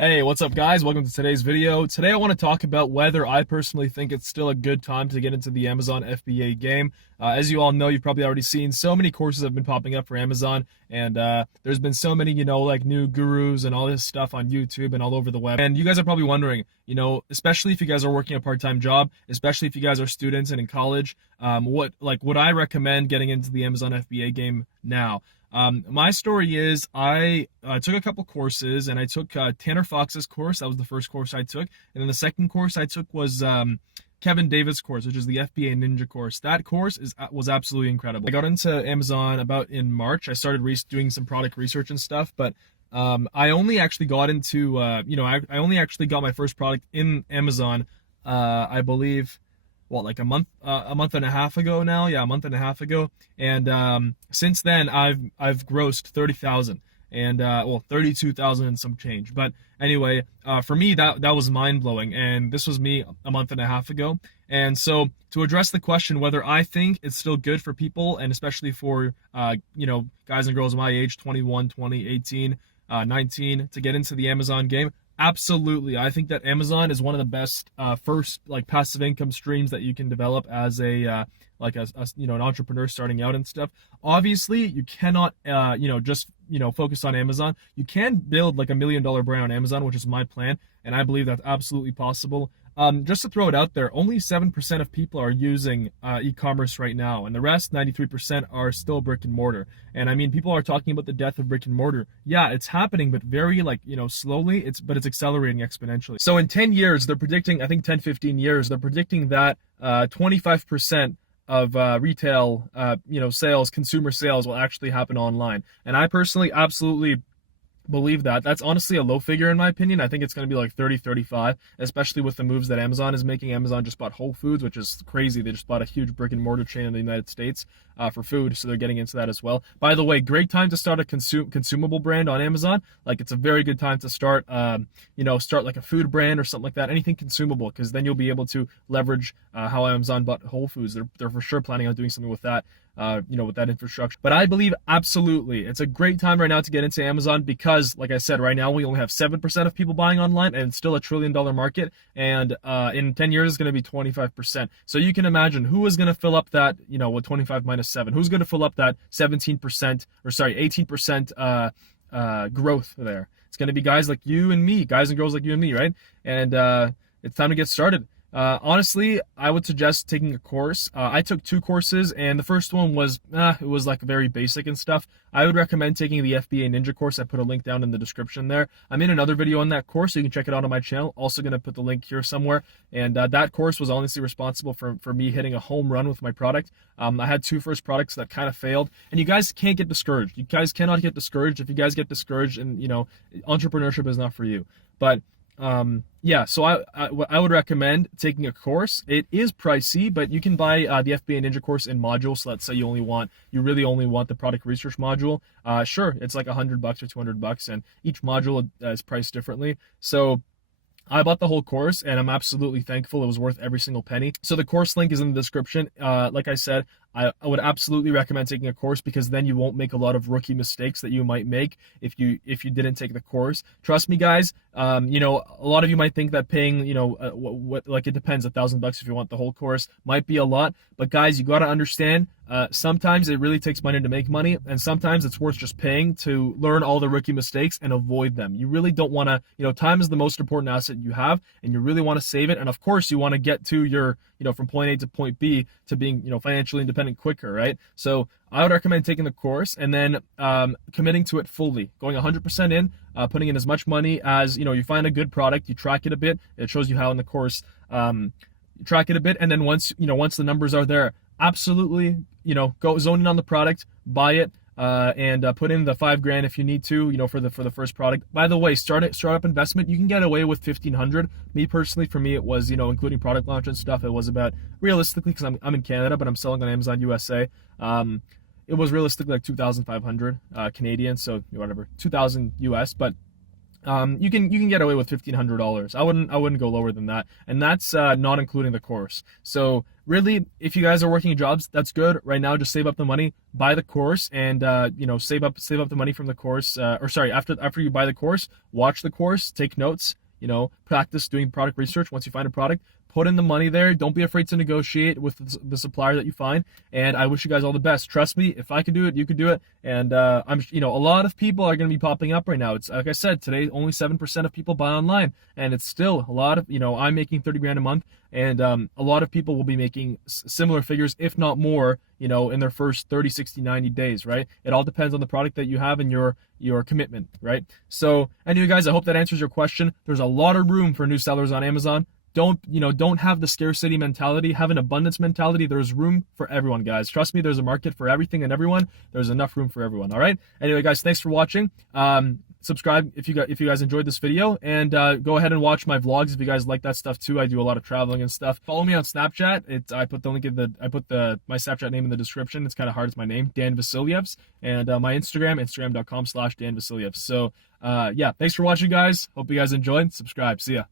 Hey, what's up guys? Welcome to today's video. Today I want to talk about whether I personally think it's still a good time to get into the Amazon FBA game. As you all know, you've probably already seen so many courses have been popping up for Amazon, and there's been so many, like new gurus and all this stuff on YouTube and all over the web. And you guys are probably wondering, especially if you guys are working a part-time job, especially if you guys are students and in college, would I recommend getting into the Amazon FBA game now? My story is I took a couple courses, and I took Tanner Fox's course. That was the first course I took. And then the second course I took was Kevin Davis' course, which is the FBA Ninja course. That course was absolutely incredible. I got into Amazon about in March. I started doing some product research and stuff, but I only actually got into, I only actually got my first product in Amazon, I believe, like a month and a half ago now. Yeah, a month and a half ago. And since then I've grossed 30,000 and 32,000 and some change. But anyway, for me that was mind-blowing, and this was me a month and a half ago. And so to address the question whether I think it's still good for people, and especially for guys and girls my age, 21, 20, 18, 19, to get into the Amazon game, absolutely. I think that Amazon is one of the best first passive income streams that you can develop as a an entrepreneur starting out and stuff. Obviously, you cannot just focus on Amazon. You can build like $1 million brand on Amazon, which is my plan, and I believe that's absolutely possible. Just to throw it out there, only 7% of people are using e-commerce right now, and the rest, 93%, are still brick and mortar. And I mean, people are talking about the death of brick and mortar. Yeah, it's happening, but very slowly. But it's accelerating exponentially. So in 10 years, they're predicting, I think 10, 15 years, they're predicting that 25% of retail, sales, consumer sales will actually happen online. And I personally absolutely believe that. That's honestly a low figure in my opinion. I think it's going to be like 30, 35, especially with the moves that Amazon is making. Amazon just bought Whole Foods, which is crazy. They just bought a huge brick and mortar chain in the United States for food, so they're getting into that as well. By the way, great time to start a consumable brand on Amazon. It's a very good time to start start like a food brand or something like that, anything consumable, because then you'll be able to leverage how Amazon bought Whole Foods. They're for sure planning on doing something with that. With that infrastructure. But I believe absolutely it's a great time right now to get into Amazon, because like I said, right now we only have 7% of people buying online, and it's still $1 trillion market, and in 10 years it's going to be 25%. So you can imagine who is going to fill up that, with 25 minus 7, who's going to fill up that 18% growth there. It's going to be guys like you and me, guys and girls like you and me, right? And it's time to get started. Honestly, I would suggest taking a course. I took 2 courses, and the first one was, it was like very basic and stuff. I would recommend taking the FBA Ninja course. I put a link down in the description there. I made another video on that course, so you can check it out on my channel. Also going to put the link here somewhere. And that course was honestly responsible for me hitting a home run with my product. I had 2 first products that kind of failed, and you guys can't get discouraged. You guys cannot get discouraged. If you guys get discouraged, and entrepreneurship is not for you. But so I would recommend taking a course. It is pricey, but you can buy the FBA Ninja course in modules. So let's say you really only want the product research module. Sure, it's like $100 or $200, and each module is priced differently. So I bought the whole course, and I'm absolutely thankful. It was worth every single penny. So the course link is in the description. Like I said, I would absolutely recommend taking a course, because then you won't make a lot of rookie mistakes that you might make if you didn't take the course. Trust me, guys. A lot of you might think that paying, it depends, $1,000 if you want the whole course might be a lot. But guys, you got to understand, sometimes it really takes money to make money, and sometimes it's worth just paying to learn all the rookie mistakes and avoid them. You really don't want to, time is the most important asset you have, and you really want to save it. And of course, you want to get to your, from point A to point B to being, financially independent quicker, right? So I would recommend taking the course, and then committing to it fully, going 100% in, putting in as much money as, you find a good product, you track it a bit. It shows you how in the course, you track it a bit. And then once the numbers are there, absolutely, go zone in on the product, buy it, and put in the $5,000 if you need to, for the first product. By the way, startup investment, you can get away with $1,500. Me personally, for me, it was, including product launch and stuff, it was about, realistically, because I'm in Canada, but I'm selling on Amazon USA, it was realistically like 2,500 Canadian, so whatever, 2,000 US. But you can get away with $1,500. I wouldn't go lower than that, and that's not including the course. So really, if you guys are working jobs, that's good. Right now, just save up the money, buy the course, and save up the money from the course. After you buy the course, watch the course, take notes. Practice doing product research. Once you find a product, put in the money there. Don't be afraid to negotiate with the supplier that you find. And I wish you guys all the best. Trust me, if I could do it, you could do it. And a lot of people are going to be popping up right now. It's like I said, today only 7% of people buy online, and it's still a lot of, I'm making 30 grand a month, and a lot of people will be making similar figures, if not more, in their first 30, 60, 90 days, right? It all depends on the product that you have and your commitment, right? So anyway, guys, I hope that answers your question. There's a lot of room for new sellers on Amazon. Don't have the scarcity mentality, have an abundance mentality. There's room for everyone, guys. Trust me, there's a market for everything and everyone. There's enough room for everyone. All right. Anyway, guys, thanks for watching. Subscribe if you guys enjoyed this video, and go ahead and watch my vlogs if you guys like that stuff too. I do a lot of traveling and stuff. Follow me on Snapchat. I put the link my Snapchat name in the description. It's kind of hard. It's my name, Dan Vasilyevs, and my Instagram.com/Dan Vasilyevs. So yeah, thanks for watching, guys. Hope you guys enjoyed. Subscribe. See ya.